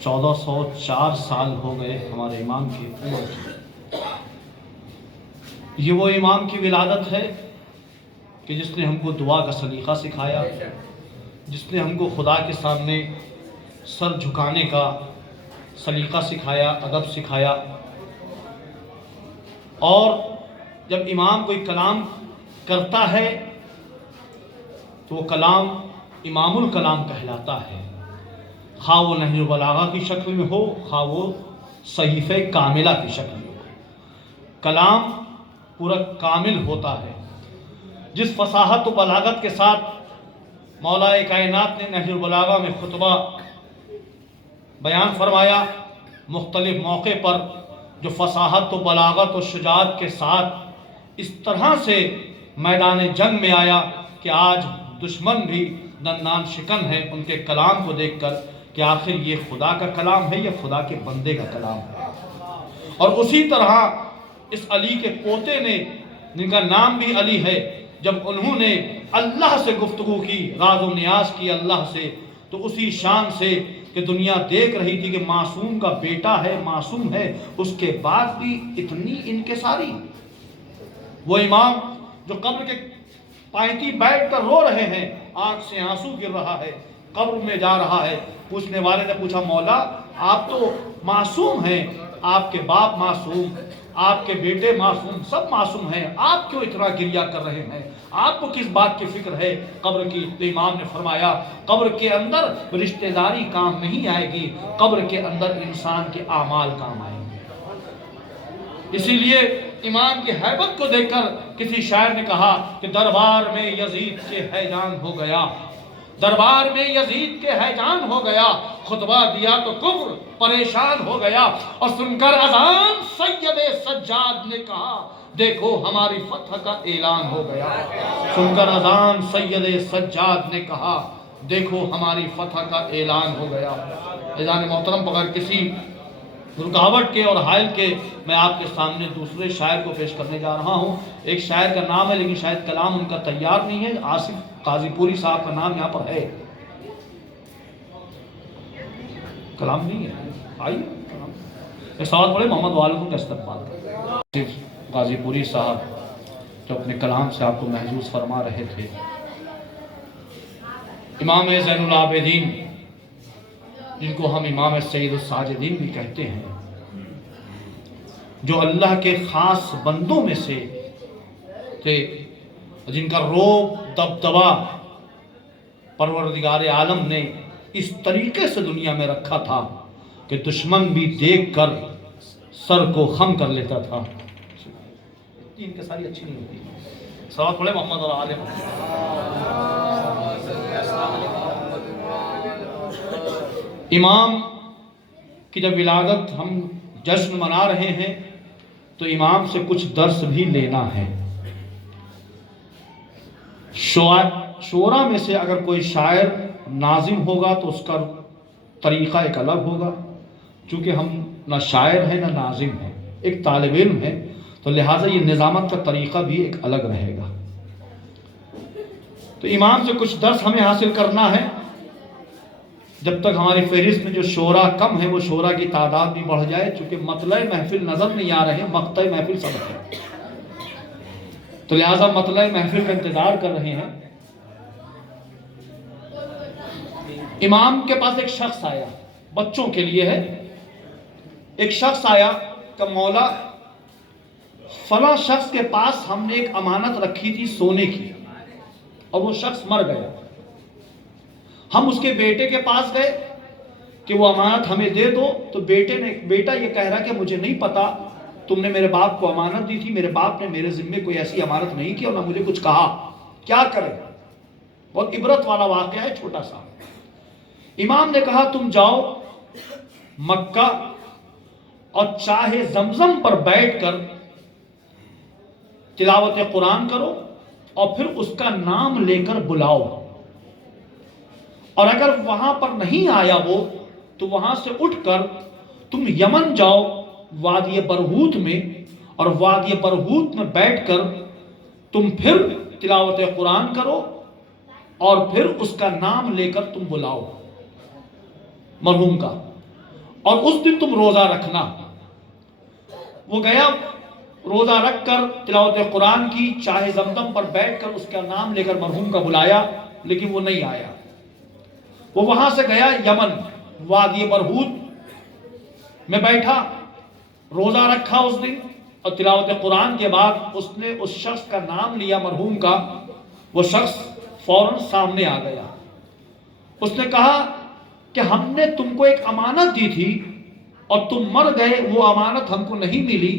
1404 سال ہو گئے ہمارے امام کی عمر کی۔ یہ وہ امام کی ولادت ہے کہ جس نے ہم کو دعا کا سلیقہ سکھایا، جس نے ہم کو خدا کے سامنے سر جھکانے کا سلیقہ سکھایا، ادب سکھایا۔ اور جب امام کوئی کلام کرتا ہے تو وہ کلام امام الکلام کہلاتا ہے، خواہ وہ نہج البلاغہ کی شکل میں ہو، خواہ وہ صحیفہ کاملہ کی شکل میں ہو، کلام پورا کامل ہوتا ہے۔ جس فصاحت و بلاغت کے ساتھ مولا کائنات نے نہج البلاغہ میں خطبہ بیان فرمایا، مختلف موقع پر جو فصاحت و بلاغت و شجاعت کے ساتھ اس طرح سے میدان جنگ میں آیا کہ آج دشمن بھی دندان شکن ہے ان کے کلام کو دیکھ کر کہ آخر یہ خدا کا کلام ہے یا خدا کے بندے کا کلام ہے۔ اور اسی طرح اس علی کے پوتے نے، جن کا نام بھی علی ہے، جب انہوں نے اللہ سے گفتگو کی، راز و نیاز کی اللہ سے، تو اسی شان سے کہ دنیا دیکھ رہی تھی کہ معصوم کا بیٹا ہے، معصوم ہے، اس کے بعد بھی اتنی انکساری۔ وہ امام جو قبر کے پائنتی بیٹھ کر رو رہے ہیں، آنکھ سے آنسو گر رہا ہے، قبر میں جا رہا ہے، پوچھنے والے نے پوچھا مولا آپ تو معصوم ہیں، آپ کے باپ معصوم، آپ کے بیٹے معصوم، سب معصوم ہیں، آپ کیوں اتنا گریہ کر رہے ہیں؟ آپ کو کس بات کی فکر ہے قبر کی؟ تو امام نے فرمایا قبر کے اندر رشتہ داری کام نہیں آئے گی، قبر کے اندر انسان کے اعمال کام آئیں گے۔ اسی لیے امام کی ہیبت کو دیکھ کر کسی شاعر نے کہا کہ دربار میں یزید کے ہیجان ہو گیا، دربار میں یزید کے ہیجان ہو گیا، خطبہ دیا تو کفر پریشان ہو گیا، اور سن کر اذان سید سجاد نے کہا دیکھو ہماری فتح کا اعلان ہو گیا۔ سن کر اذان سید سجاد نے کہا دیکھو ہماری فتح کا اعلان ہو گیا۔ اذان محترم، بغیر کسی رکاوٹ کے اور حائل کے میں آپ کے سامنے دوسرے شاعر کو پیش کرنے جا رہا ہوں۔ ایک شاعر کا نام ہے لیکن شاید کلام ان کا تیار نہیں ہے، آصف قاضی پوری صاحب کا نام یہاں پر ہے، کلام نہیں ہے، آئیے ایک سوال پڑھے محمد والدوں کا استقبال۔ آصف قاضی پوری صاحب جو اپنے کلام سے آپ کو محظوظ فرما رہے تھے، امام زین العابدین جن کو ہم امام سید الساجدین بھی کہتے ہیں، جو اللہ کے خاص بندوں میں سے تھے، جن کا روب دبدبا پروردگار عالم نے اس طریقے سے دنیا میں رکھا تھا کہ دشمن بھی دیکھ کر سر کو خم کر لیتا تھا۔ ان کے ساری اچھی نہیں ہوتی، سوال پڑھے محمد اور عالم۔ امام کی جب ولادت ہم جشن منا رہے ہیں تو امام سے کچھ درس بھی لینا ہے۔ شعرا میں سے اگر کوئی شاعر ناظم ہوگا تو اس کا طریقہ ایک الگ ہوگا، چونکہ ہم نہ شاعر ہیں نہ ناظم ہیں، ایک طالب علم ہے، تو لہٰذا یہ نظامت کا طریقہ بھی ایک الگ رہے گا۔ تو امام سے کچھ درس ہمیں حاصل کرنا ہے، جب تک ہماری فہرست میں جو شعرا کم ہے وہ شعرا کی تعداد بھی بڑھ جائے، چونکہ مطلع محفل نظر نہیں آ رہے ہیں، مقطع محفل سب ہے، تو لہٰذا مطلع محفل کا انتظار کر رہے ہیں۔ امام کے پاس ایک شخص آیا، بچوں کے لیے ہے، ایک شخص آیا کہ مولا فلاں شخص کے پاس ہم نے ایک امانت رکھی تھی سونے کی اور وہ شخص مر گیا، ہم اس کے بیٹے کے پاس گئے کہ وہ امانت ہمیں دے دو، تو بیٹا یہ کہہ رہا کہ مجھے نہیں پتا، تم نے میرے باپ کو امانت دی تھی، میرے باپ نے میرے ذمے کوئی ایسی امانت نہیں کی اور نہ مجھے کچھ کہا، کیا کریں؟ بہت عبرت والا واقعہ ہے، چھوٹا سا۔ امام نے کہا تم جاؤ مکہ اور چاہے زمزم پر بیٹھ کر تلاوت قرآن کرو اور پھر اس کا نام لے کر بلاؤ، اور اگر وہاں پر نہیں آیا وہ تو وہاں سے اٹھ کر تم یمن جاؤ وادی برہوت میں، اور وادی برہوت میں بیٹھ کر تم پھر تلاوت قرآن کرو اور پھر اس کا نام لے کر تم بلاؤ مرحوم کا۔ اور اس دن تم روزہ رکھنا۔ وہ گیا، روزہ رکھ کر تلاوت قرآن کی، چاہے زمزم پر بیٹھ کر اس کا نام لے کر مرحوم کا بلایا، لیکن وہ نہیں آیا۔ وہ وہاں سے گیا یمن، وادی برہوت میں بیٹھا، روزہ رکھا اس دن، اور تلاوت قرآن کے بعد اس نے اس شخص کا نام لیا مرحوم کا۔ وہ شخص فوراً سامنے آ گیا۔ اس نے کہا کہ ہم نے تم کو ایک امانت دی تھی اور تم مر گئے، وہ امانت ہم کو نہیں ملی۔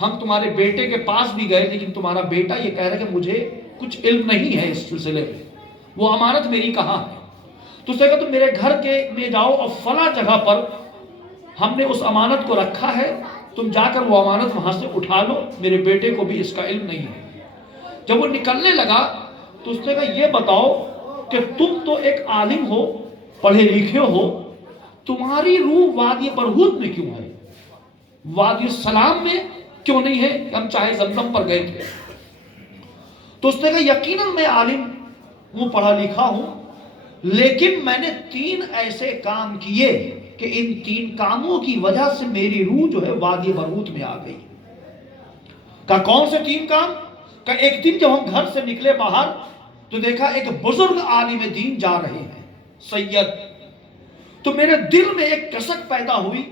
ہم تمہارے بیٹے کے پاس بھی گئے، لیکن تمہارا بیٹا یہ کہہ رہا ہے کہ مجھے کچھ علم نہیں ہے اس سلسلے میں، وہ امانت میری کہاں ہے؟ تو اس نے کہا تم میرے گھر کے میں جاؤ اور فلاں جگہ پر ہم نے اس امانت کو رکھا ہے، تم جا کر وہ امانت وہاں سے اٹھا لو، میرے بیٹے کو بھی اس کا علم نہیں ہے۔ جب وہ نکلنے لگا تو اس نے کہا یہ بتاؤ کہ تم تو ایک عالم ہو، پڑھے لکھے ہو، تمہاری روح وادی برہوت میں کیوں ہے، وادی السلام میں کیوں نہیں ہے؟ کہ ہم چاہے زمزم پر گئے تھے۔ تو اس نے کہا یقیناً میں عالم ہوں، پڑھا لکھا ہوں، لیکن میں نے 3 ایسے کام کیے کہ ان 3 کاموں کی وجہ سے میری روح جو ہے وادی برہوت میں آ گئی۔ کہا کون سے 3 کام؟ کہ ایک دن جب ہم گھر سے نکلے باہر تو دیکھا ایک بزرگ عالم دین جا رہے ہیں، سید۔ تو میرے دل میں ایک کسک پیدا ہوئی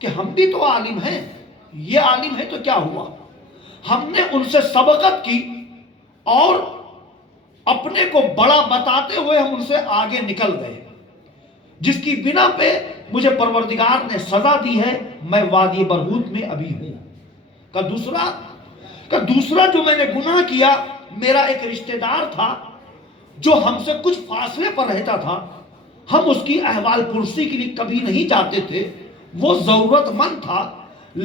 کہ ہم بھی تو عالم ہیں، یہ عالم ہے تو کیا ہوا؟ ہم نے ان سے سبقت کی اور اپنے کو بڑا بتاتے ہوئے ہم ان سے آگے نکل گئے، جس کی بنا پہ مجھے پروردگار نے سزا دی ہے، میں وادی برہوت میں ابھی ہوں۔ کہ دوسرا جو میں نے گناہ کیا، میرا ایک رشتہ دار تھا جو ہم سے کچھ فاصلے پر رہتا تھا، ہم اس کی احوال پرسی کے لیے کبھی نہیں جاتے تھے، وہ ضرورت مند تھا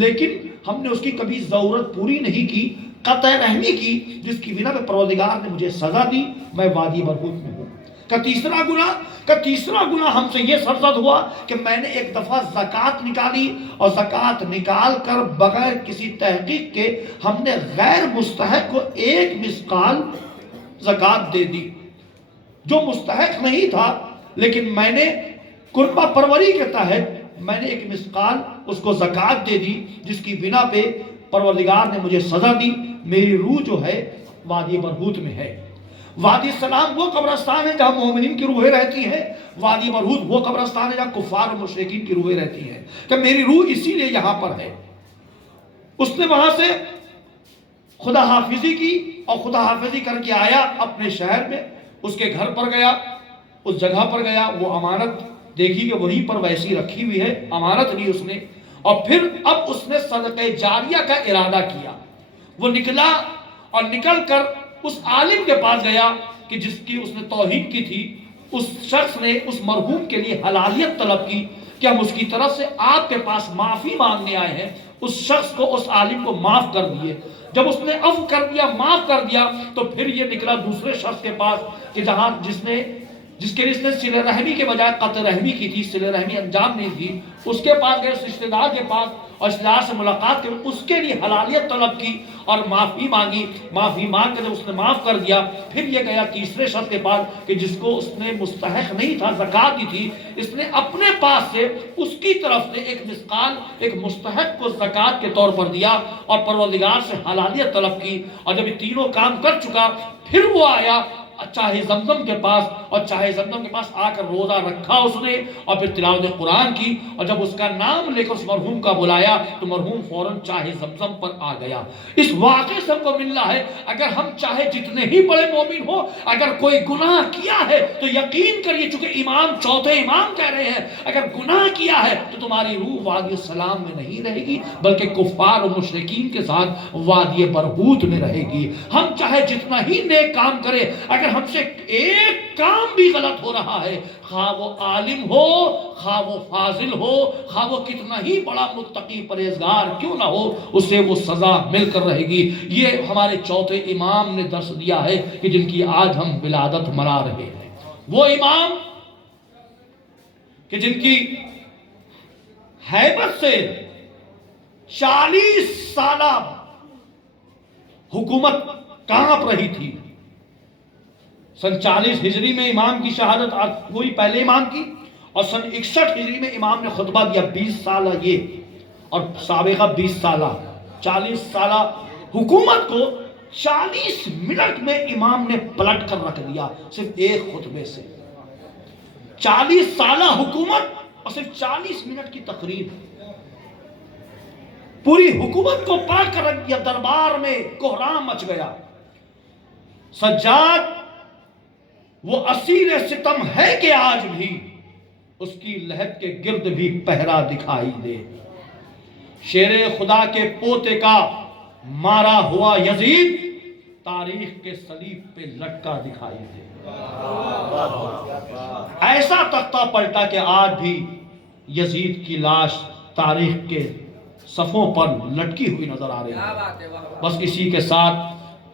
لیکن ہم نے اس کی کبھی ضرورت پوری نہیں کی، قطع رحمی کی، جس کی بنا پہ پروردگار نے مجھے سزا دی، میں وادی برہوت میں ہوں۔ کہ تیسرا گناہ ہم سے یہ سرزد ہوا کہ میں نے ایک دفعہ زکوٰۃ نکالی اور زکوٰۃ نکال کر بغیر کسی تحقیق کے ہم نے غیر مستحق کو 1 مثقال زکوٰۃ دے دی، جو مستحق نہیں تھا، لیکن میں نے قربہ پروری کے تحت میں نے 1 مثقال اس کو زکوٰۃ دے دی، جس کی بنا پہ پروردگار نے مجھے سزا دی، میری روح جو ہے وادی برہوت میں ہے۔ وادی السلام وہ قبرستان ہے جہاں مومنین کی روحیں رہتی ہیں، وادی برہوت وہ قبرستان ہے جہاں کفار و مشرکین کی روحیں رہتی ہیں، کہ میری روح اسی لیے یہاں پر ہے۔ اس نے وہاں سے خدا حافظی کی اور خدا حافظی کر کے آیا اپنے شہر میں، اس کے گھر پر گیا، اس جگہ پر گیا، وہ امانت دیکھی کہ وہیں پر ویسی رکھی ہوئی ہے، امانت لی اس نے، اور پھر اب اس نے صدقہ جاریہ کا ارادہ کیا۔ وہ نکلا اور نکل کر اس عالم کے پاس گیا کہ جس کی اس نے توہین کی تھی، اس شخص نے اس مرحوم کے لیے حلالیت طلب کی کہ ہم اس کی طرف سے آپ کے پاس معافی مانگنے آئے ہیں۔ اس شخص کو، اس عالم کو معاف کر دیے۔ جب اس نے عفو کر دیا، معاف کر دیا، تو پھر یہ نکلا دوسرے شخص کے پاس کہ جس کے لیے اس نے صلہ رحمی کے بجائے قطع رحمی کی تھی، صلہ رحمی انجام نہیں دی، اس کے پاس گئے، اس رشتہ دار کے پاس، اور رشتہ دار سے ملاقات کر اس کے لیے حلالیت طلب کی اور معافی مانگی۔ معافی مانگ کر جب اس نے معاف کر دیا، پھر یہ گیا تیسرے شخص کے پاس کہ جس کو اس نے مستحق نہیں تھا، زکوٰۃ دی تھی، اس نے اپنے پاس سے اس کی طرف سے 1 مثقال ایک مستحق کو زکوٰۃ کے طور پر دیا اور پروردگار سے حلالیت طلب کی۔ اور جب یہ تینوں کام کر چکا، پھر وہ آیا چاہے زمزم کے پاس، اور چاہے زمزم کے پاس آ کر روزہ رکھا اس نے، اور پھر تلاوت قرآن کی، اور جب اس کا نام لے کر اس مرحوم کا بلایا تو مرحوم فوراً چاہے زمزم پر آ گیا۔ اس واقعے سے ہم کو ملنا ہے، اگر ہم چاہے جتنے ہی بڑے مومن ہو، اگر کوئی گناہ کیا ہے تو یقین کریے، چونکہ امام چوتھے امام کہہ رہے ہیں، اگر گناہ کیا ہے تو تمہاری روح وادی السلام میں نہیں رہے گی، بلکہ کفار و مشرکین کے ساتھ وادی برہوت میں رہے گی۔ ہم چاہے جتنا ہی نیک کام کرے، اگر ہم سے ایک کام بھی غلط ہو رہا ہے، خواہ وہ عالم ہو، خواہ وہ فاضل ہو، خواہ وہ کتنا ہی بڑا متقی پرہیزگار کیوں نہ ہو، اسے وہ سزا مل کر رہے گی۔ یہ ہمارے چوتھے امام نے درس دیا ہے کہ جن کی آج ہم ولادت منا رہے ہیں۔ وہ امام کہ جن کی ہیبت سے 40 سالہ حکومت کانپ رہی تھی۔ سن 40 ہجری میں امام کی شہادت، وہی پہلے امام کی، اور سن 61 ہجری میں امام نے خطبہ دیا، 20 سالہ یہ اور سابقہ 20 سالہ 40 سالہ حکومت کو 40 منٹ میں امام نے پلٹ کر رکھ دیا، صرف ایک خطبے سے۔ 40 سالہ حکومت اور صرف 40 منٹ کی تقریر، پوری حکومت کو پلٹ کر رکھ دیا۔ دربار میں کوہرام مچ گیا۔ سجاد وہ اسیر ستم ہے کہ آج بھی اس کی لحد کے گرد بھی پہرا دکھائی دے۔ شیر خدا کے پوتے کا مارا ہوا یزید تاریخ کے صلیب پہ لٹکا دکھائی دے۔ ایسا تختہ پلٹا کہ آج بھی یزید کی لاش تاریخ کے صفوں پر لٹکی ہوئی نظر آ رہی ہے۔ بس اسی کے ساتھ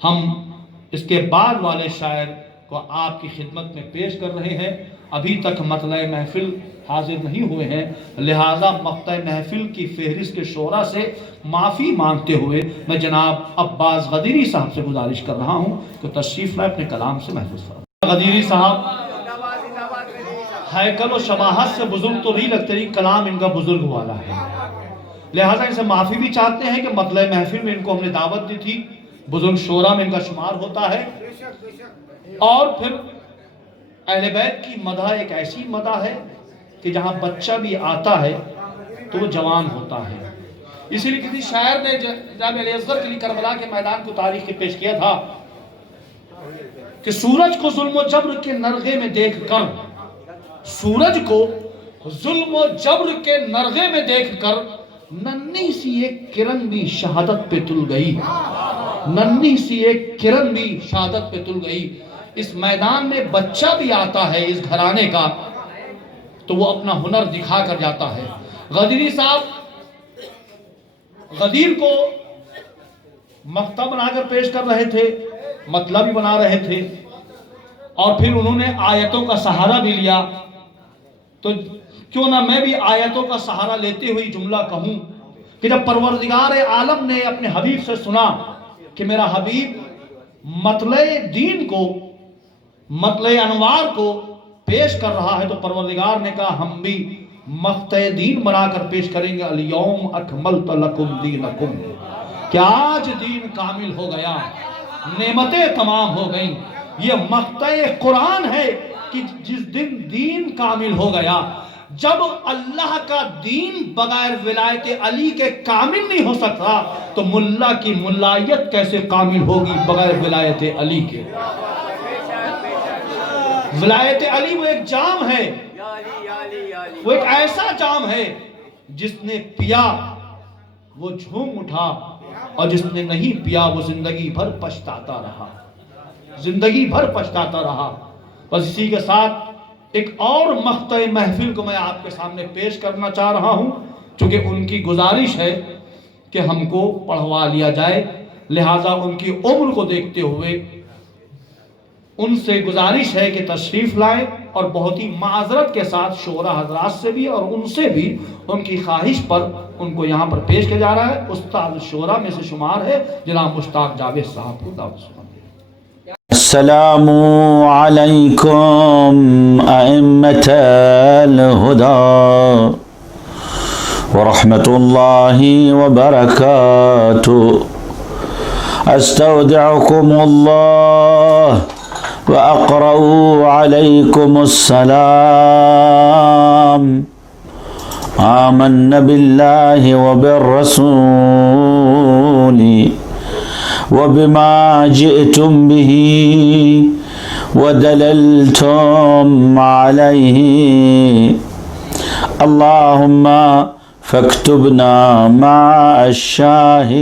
ہم اس کے بعد والے شاعر کو آپ کی خدمت میں پیش کر رہے ہیں۔ ابھی تک مطلع محفل حاضر نہیں ہوئے ہیں، لہٰذا مقطع محفل کی فہرست کے شعراء سے معافی مانگتے ہوئے میں جناب عباس غدیری صاحب سے گزارش کر رہا ہوں کہ تشریف لائے اپنے کلام سے محفوظ فرمائیں۔ غدیری صاحب ہیکل و شباہت سے بزرگ تو نہیں لگتے، لیکن کلام ان کا بزرگ والا ہے، لہٰذا ان سے معافی بھی چاہتے ہیں کہ مطلع محفل میں ان کو ہم نے دعوت دی تھی، بزرگ شعراء میں ان کا شمار ہوتا ہے، اور پھر اہل بیت کی مدح ایک ایسی مدح ہے کہ جہاں بچہ بھی آتا ہے تو وہ جوان ہوتا ہے۔ اسی لیے کسی شاعر نے جناب علی اصغر کے لیے کربلا کے میدان کو تاریخ کے پیش کیا تھا کہ سورج کو ظلم و جبر کے نرغے میں دیکھ کر، سورج کو ظلم و جبر کے نرغے میں دیکھ کر ننھی سی ایک کرن بھی شہادت پہ تل گئی، ننھی سی ایک کرن بھی شہادت پہ تل گئی۔ اس میدان میں بچہ بھی آتا ہے اس گھرانے کا تو وہ اپنا ہنر دکھا کر جاتا ہے۔ غدیری صاحب غدیر کو مقطع بنا کر پیش کر رہے تھے، مطلب بھی بنا رہے تھے، اور پھر انہوں نے آیتوں کا سہارا بھی لیا، تو کیوں نہ میں بھی آیتوں کا سہارا لیتے ہوئی جملہ کہوں کہ جب پروردگار عالم نے اپنے حبیب سے سنا کہ میرا حبیب مطلع دین کو، مطلع انوار کو پیش کر رہا ہے، تو پروردگار نے کہا ہم بھی مقطع دین بنا کر پیش کریں گے، الیوم اکملت لکم دینکم، کہ آج دین کامل ہو گیا، نعمتیں تمام ہو گئیں۔ یہ مقطع قرآن ہے کہ جس دن دین کامل ہو گیا۔ جب اللہ کا دین بغیر ولایت علی کے کامل نہیں ہو سکتا تو ملا کی ملائیت کیسے کامل ہوگی بغیر ولایت علی کے؟ ولایت علی وہ ایک جام ہے، وہ ایک ایسا جام ہے جس نے پیا وہ جھوم اٹھا، اور جس نے نہیں پیا وہ زندگی بھر پچھتاتا رہا، زندگی بھر پچھتاتا رہا۔ بس اسی کے ساتھ ایک اور مقطع محفل کو میں آپ کے سامنے پیش کرنا چاہ رہا ہوں، چونکہ ان کی گزارش ہے کہ ہم کو پڑھوا لیا جائے، لہٰذا ان کی عمر کو دیکھتے ہوئے ان سے گزارش ہے کہ تشریف لائیں، اور بہت ہی معذرت کے ساتھ شعراء حضرات سے بھی اور ان سے بھی ان کی خواہش پر ان کو یہاں پر پیش کیا جا رہا ہے۔ استاد شعراء میں سے شمار ہے جناب مشتاق جاوید صاحب کو دعوت سلام۔ السلام علیکم ائمة الہدی ورحمۃ اللہ وبرکاتہ۔ استودعکم اللہ وأقرأ عليكم السلام۔ آمنا بالله وبالرسول وبما جئتم به ودللتم عليه، اللهم فاكتبنا مع الشاهدين۔